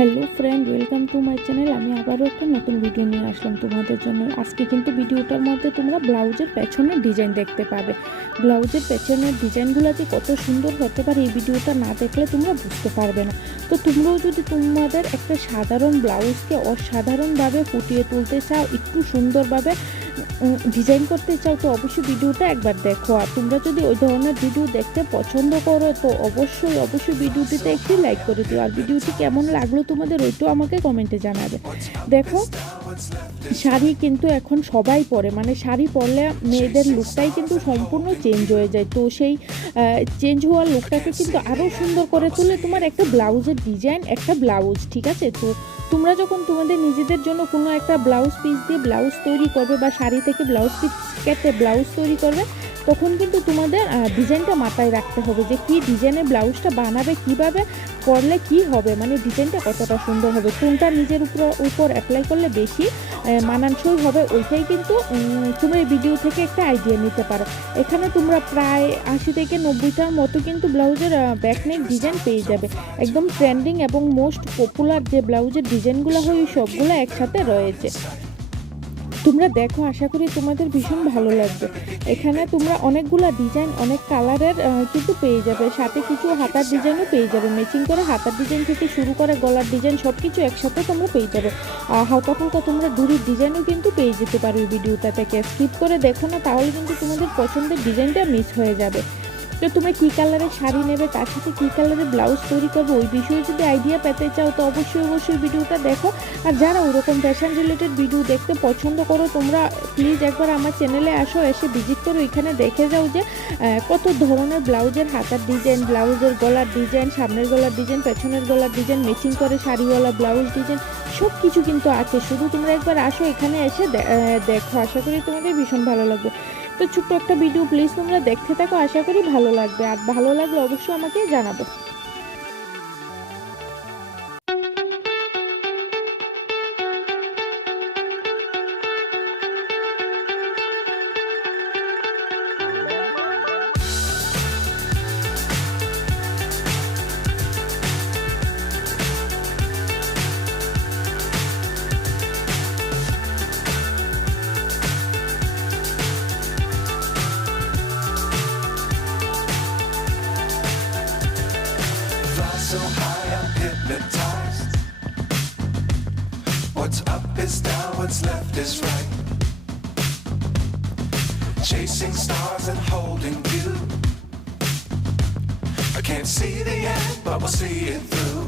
Hello friend, welcome to my channel. আমি আবারও একটা নতুন ভিডিও নিয়ে আসলাম তোমাদের জন্য। আজকে কিন্তু ভিডিওটার মধ্যে তোমরা ব্লাউজের পেছনের ডিজাইন দেখতে পাবে। ব্লাউজের পেছনের ডিজাইনগুলো যে কত সুন্দর হতে পারে এই ভিডিওটা না দেখলে তোমরা বুঝতে পারবে না। তো তোমরাও যদি তোমাদের একটা সাধারণ ব্লাউজকে অসাধারণভাবে ফুটিয়ে তুলতে চাও, একটু সুন্দরভাবে ডিজাইন করতে চাও, তো অবশ্যই ভিডিওটা একবার দেখো। আর তোমরা যদি ওই ধরনের ভিডিও দেখতে পছন্দ করো তো অবশ্যই ভিডিওটিতে একটি লাইক করে দিও। আর ভিডিওটি কেমন লাগলো তোমাদের ওইটাও আমাকে কমেন্টে জানাবে। দেখো, শাড়ি কিন্তু এখন সবাই পরে, মানে শাড়ি পরলে মেয়েদের লুকটাই কিন্তু সম্পূর্ণ চেঞ্জ হয়ে যায়। তো সেই চেঞ্জ হওয়ার লুকটাকে কিন্তু আরও সুন্দর করে তুলে তোমার একটা ব্লাউজের ডিজাইন, একটা ব্লাউজ, ঠিক আছে? তো তোমরা যখন তোমাদের নিজেদের জন্য কোনো একটা ব্লাউজ পিস দিয়ে ব্লাউজ তৈরি করবে বা শাড়ি থেকে ব্লাউজ পিস কেটে ব্লাউজ তৈরি করবে, তখন কিন্তু তোমাদের ডিজাইনটা মাথায় রাখতে হবে যে কী ডিজাইনের ব্লাউজটা বানাবে, কিভাবে করলে কি হবে, মানে ডিজাইনটা কতটা সুন্দর হবে, কোনটা নিজের উপর অ্যাপ্লাই করলে বেশি মানানসই হবে, ওইটাই কিন্তু তুমি এই ভিডিও থেকে একটা আইডিয়া নিতে পারো। এখানে তোমরা প্রায় 80 থেকে 90টার মতো কিন্তু ব্লাউজের ব্যাকনেক ডিজাইন পেয়ে যাবে। একদম ট্রেন্ডিং এবং মোস্ট পপুলার যে ব্লাউজের ডিজাইনগুলো হয় সবগুলো একসাথে রয়েছে। তোমরা দেখো, আশা করি তোমাদের ভীষণ ভালো লাগবে। এখানে তোমরা অনেকগুলো ডিজাইন, অনেক কালারের কিন্তু পেয়ে যাবে, সাথে কিছু হাতার ডিজাইনও পেয়ে যাবে। ম্যাচিং করে হাতার ডিজাইন থেকে শুরু করে গলার ডিজাইন সব কিছু একসাথে তোমরা পেয়ে যাবে। হালকা ফুলকা তোমরা ডুরির ডিজাইনও কিন্তু পেয়ে যেতে পারো এই ভিডিওটা থেকে। স্কিপ করে দেখো না, তাহলে কিন্তু তোমাদের পছন্দের ডিজাইনটা মিস হয়ে যাবে। তো তুমি কী কালারের শাড়ি নেবে, তার সাথে কী কালারের ব্লাউজ তৈরি করবে, ওই বিষয়ে যদি আইডিয়া পেতে চাও তো অবশ্যই ভিডিওটা দেখো। আর যারা ওরকম ফ্যাশন রিলেটেড ভিডিও দেখতে পছন্দ করো, তোমরা প্লিজ একবার আমার চ্যানেলে আসো, এসে ভিজিট করো। এখানে দেখে যাও যে কত ধরনের ব্লাউজের হাতার ডিজাইন, ব্লাউজের গলার ডিজাইন, সামনের গলার ডিজাইন, পেছনের গলার ডিজাইন, ম্যাচিং করে শাড়িওয়ালা ব্লাউজ ডিজাইন সব কিছু কিন্তু আছে। শুধু তোমরা একবার আসো, এখানে এসে দেখো। আশা করি তোমাদের ভীষণ ভালো লাগবে। তো ছোট্ট একটা ভিডিও প্লিজ তোমরা দেখতে থাকো, আশা করি ভালো লাগবে। আর ভালো লাগলে অবশ্যই আমাকে জানাবে। So high, I'm hypnotized. What's up is down, what's left is right. Chasing stars and holding you. I can't see the end, but we'll see it through.